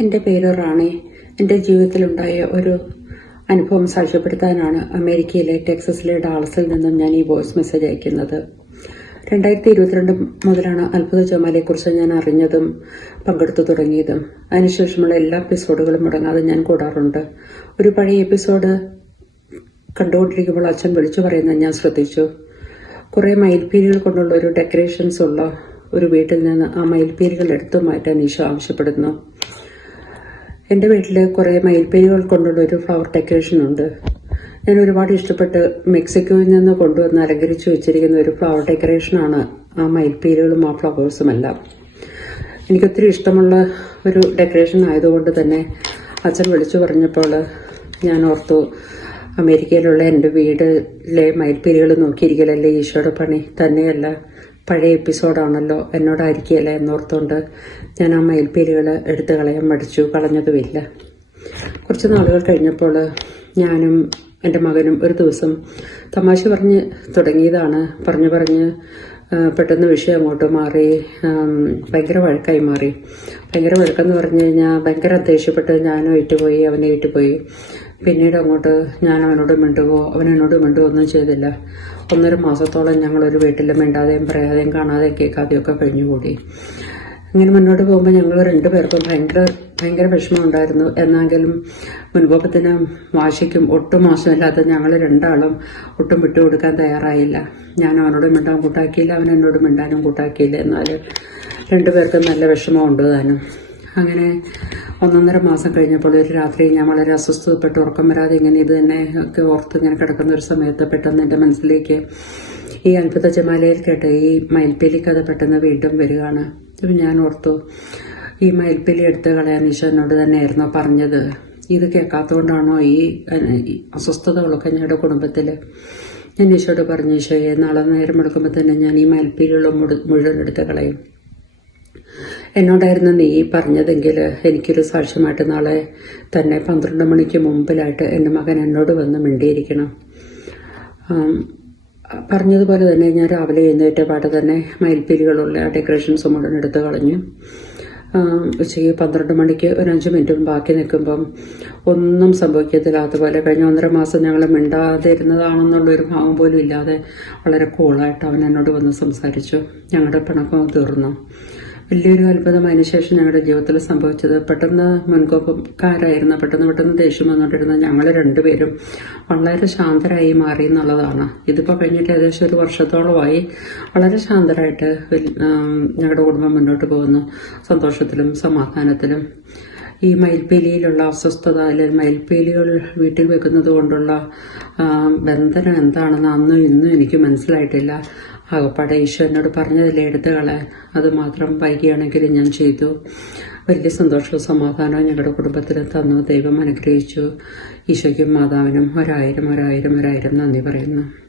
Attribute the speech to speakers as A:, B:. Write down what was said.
A: എന്റെ പേര് റാണി. എന്റെ ജീവിതത്തിലുണ്ടായ ഒരു അനുഭവം സാക്ഷ്യപ്പെടുത്താനാണ് അമേരിക്കയിലെ ടെക്സസിലെ ഡാളസിൽ നിന്നും ഞാൻ ഈ വോയിസ് മെസ്സേജ് അയക്കുന്നത്. രണ്ടായിരത്തി ഇരുപത്തിരണ്ട് മുതലാണ് അത്ഭുത ജമാലയെക്കുറിച്ച് ഞാൻ അറിഞ്ഞതും പങ്കെടുത്തു തുടങ്ങിയതും. അതിനുശേഷമുള്ള എല്ലാ എപ്പിസോഡുകളും മുടങ്ങാതെ ഞാൻ കൂടാറുണ്ട്. ഒരു പഴയ എപ്പിസോഡ് കണ്ടുകൊണ്ടിരിക്കുമ്പോൾ അച്ഛൻ വിളിച്ചു പറയുന്നത് ഞാൻ ശ്രദ്ധിച്ചു. കുറേ മയിൽപ്പീലികൾ കൊണ്ടുള്ള ഒരു ഡെക്കറേഷൻസ് ഉള്ള ഒരു വീട്ടിൽ നിന്ന് ആ മയിൽപ്പീലികൾ എടുത്തു മാറ്റാൻ ഈശോ ആവശ്യപ്പെടുന്നു. എന്റെ വീട്ടിൽ കുറേ മയിൽപ്പീലികൾ കൊണ്ടുള്ള ഒരു ഫ്ലവർ ഡെക്കറേഷൻ ഉണ്ട്. ഞാൻ ഒരുപാട് ഇഷ്ടപ്പെട്ട് മെക്സിക്കോയിൽ നിന്ന് കൊണ്ടുവന്ന് അലങ്കരിച്ചു വെച്ചിരിക്കുന്ന ഒരു ഫ്ലവർ ഡെക്കറേഷനാണ് ആ മയിൽപ്പേരുകളും ആ ഫ്ലവേഴ്സും എല്ലാം. എനിക്കൊത്തിരി ഇഷ്ടമുള്ള ഒരു ഡെക്കറേഷൻ ആയതുകൊണ്ട് തന്നെ അച്ഛൻ വിളിച്ചു പറഞ്ഞപ്പോൾ ഞാൻ ഓർത്തു അമേരിക്കയിലുള്ള എന്റെ വീടിലെ മയിൽപ്പീലികൾ നോക്കിയിരിക്കലല്ലേ ഈശോയുടെ പണി? തന്നെയല്ല. പഴയ എപ്പിസോഡാണല്ലോ എന്നോടായിരിക്കുകയില്ല എന്നോർത്തുകൊണ്ട് ഞാൻ ആ മയിൽപ്പീലികൾ എടുത്തു കളയാൻ മടിച്ചു കളഞ്ഞതുമില്ല. കുറച്ച് നാളുകൾ കഴിഞ്ഞപ്പോൾ ഞാനും എന്റെ മകനും ഒരു ദിവസം തമാശ പറഞ്ഞ് തുടങ്ങിയതാണ്. പറഞ്ഞു പറഞ്ഞ് പെട്ടെന്ന് വിഷയം അങ്ങോട്ട് മാറി ഭയങ്കര വഴക്കായി മാറി. ഭയങ്കര വഴക്കെന്ന് പറഞ്ഞു കഴിഞ്ഞാൽ ഭയങ്കര ദേഷ്യപ്പെട്ട് ഞാനും ഏറ്റുപോയി അവനെ ഏറ്റുപോയി. പിന്നീട് അങ്ങോട്ട് ഞാൻ അവനോട് മിണ്ടുകയോ അവൻ എന്നോട് മിണ്ടുകയോ ഒന്നും ചെയ്തില്ല. ഒന്നര മാസത്തോളം ഞങ്ങളൊരു വീട്ടിൽ മിണ്ടാതെയും പറയാതെയും കാണാതെയും കേൾക്കാതെയും ഒക്കെ കഴിഞ്ഞുകൂടി. അങ്ങനെ മുന്നോട്ട് പോകുമ്പോൾ ഞങ്ങൾ രണ്ടുപേർക്കും ഭയങ്കര ഭയങ്കര വിഷമമുണ്ടായിരുന്നു. എന്നെങ്കിലും മുൻകോപത്തിനും വാശിക്കും ഒട്ടും മോശമില്ലാത്ത ഞങ്ങൾ രണ്ടാളും ഒട്ടും വിട്ടുകൊടുക്കാൻ തയ്യാറായില്ല. ഞാൻ അവനോട് മിണ്ടാൻ കൂട്ടാക്കിയില്ല അവൻ എന്നോട് മിണ്ടാനും കൂട്ടാക്കിയില്ല. എന്നാൽ രണ്ടുപേർക്കും നല്ല വിഷമമുണ്ട് താനും. അങ്ങനെ ഒന്നൊന്നര മാസം കഴിഞ്ഞപ്പോൾ ഒരു രാത്രി ഞാൻ വളരെ അസ്വസ്ഥപ്പെട്ട് ഉറക്കം വരാതെ ഇങ്ങനെ ഇത് തന്നെ ഒക്കെ ഓർത്ത് ഇങ്ങനെ കിടക്കുന്ന ഒരു സമയത്ത് പെട്ടെന്ന് എന്റെ മനസ്സിലേക്ക് ഈ അത്ഭുത ജമാലയിൽ കേട്ട് ഈ മയിൽപ്പേലി കഥ പെട്ടെന്ന് വീണ്ടും വരികയാണ്. ഞാൻ ഓർത്തു ഈ മയിൽപ്പേലി എടുത്ത് കളയാൻ ഈശോ എന്നോട് തന്നെയായിരുന്നോ പറഞ്ഞത്. ഇത് കേൾക്കാത്തതുകൊണ്ടാണോ ഈ അസ്വസ്ഥതകളൊക്കെ ഞങ്ങളുടെ കുടുംബത്തിൽ? ഞാൻ ഈശോയോട് പറഞ്ഞു ഈശോയെ നാളെ നേരം എടുക്കുമ്പോൾ തന്നെ ഞാൻ ഈ മയിൽപ്പേലിയുള്ള മുഴുവൻ എടുത്ത് കളയും. എന്നോടായിരുന്നു നീ പറഞ്ഞതെങ്കിൽ എനിക്കൊരു സാക്ഷ്യമായിട്ട് നാളെ തന്നെ പന്ത്രണ്ട് മണിക്ക് മുമ്പിലായിട്ട് എന്റെ മകൻ എന്നോട് വന്ന് മിണ്ടിയിരിക്കണം. പറഞ്ഞതുപോലെ തന്നെ ഞാൻ രാവിലെ എഴുന്നേറ്റ പാടെ തന്നെ മയിൽപ്പീലികളുള്ള ഡെക്കറേഷൻസ് മുഴുവൻ എടുത്ത് കളഞ്ഞു. ഉച്ചയ്ക്ക് പന്ത്രണ്ട് മണിക്ക് ഒരു അഞ്ച് മിനിറ്റും ബാക്കി നിൽക്കുമ്പം ഒന്നും സംഭവിക്കത്തില്ലാത്തപോലെ കഴിഞ്ഞ ഒന്നര മാസം ഞങ്ങൾ മിണ്ടാതിരുന്നതാണെന്നുള്ളൊരു ഭാവം പോലും ഇല്ലാതെ വളരെ കൂളായിട്ട് അവൻ എന്നോട് വന്ന് സംസാരിച്ചു. ഞങ്ങളുടെ പിണക്കം തീർന്നു. വലിയൊരു അത്ഭുതം അതിനുശേഷം ഞങ്ങളുടെ ജീവിതത്തിൽ സംഭവിച്ചത് പെട്ടെന്ന് മുൻകോപ്പക്കാരായിരുന്ന പെട്ടെന്ന് പെട്ടെന്ന് ദേഷ്യം വന്നുകൊണ്ടിരുന്ന ഞങ്ങൾ രണ്ടുപേരും വളരെ ശാന്തരായി മാറി എന്നുള്ളതാണ്. ഇതിപ്പോൾ കഴിഞ്ഞിട്ട് ഏകദേശം ഒരു വർഷത്തോളമായി വളരെ ശാന്തരായിട്ട് ഞങ്ങളുടെ കുടുംബം മുന്നോട്ട് പോകുന്നു. സന്തോഷത്തിലും സമാധാനത്തിലും. ഈ മയിൽപ്പീലിയിലുള്ള അസ്വസ്ഥത അല്ലെങ്കിൽ മയിൽപ്പീലികൾ വീട്ടിൽ വെക്കുന്നത് കൊണ്ടുള്ള ബന്ധനം എന്താണെന്ന് അന്നും ഇന്നും എനിക്ക് മനസ്സിലായിട്ടില്ല. ആകപ്പാടെ ഈശോ എന്നോട് പറഞ്ഞതില്ലേ എടുത്തു കളയാൻ അത് മാത്രം വൈകിയാണെങ്കിലും ഞാൻ ചെയ്തു. വലിയ സന്തോഷവും സമാധാനവും ഞങ്ങളുടെ കുടുംബത്തിൽ തന്നു. ദൈവം അനുഗ്രഹിച്ചു. ഈശോയ്ക്കും മാതാവിനും ഒരായിരം ഒരായിരം ഒരായിരം നന്ദി പറയുന്നു.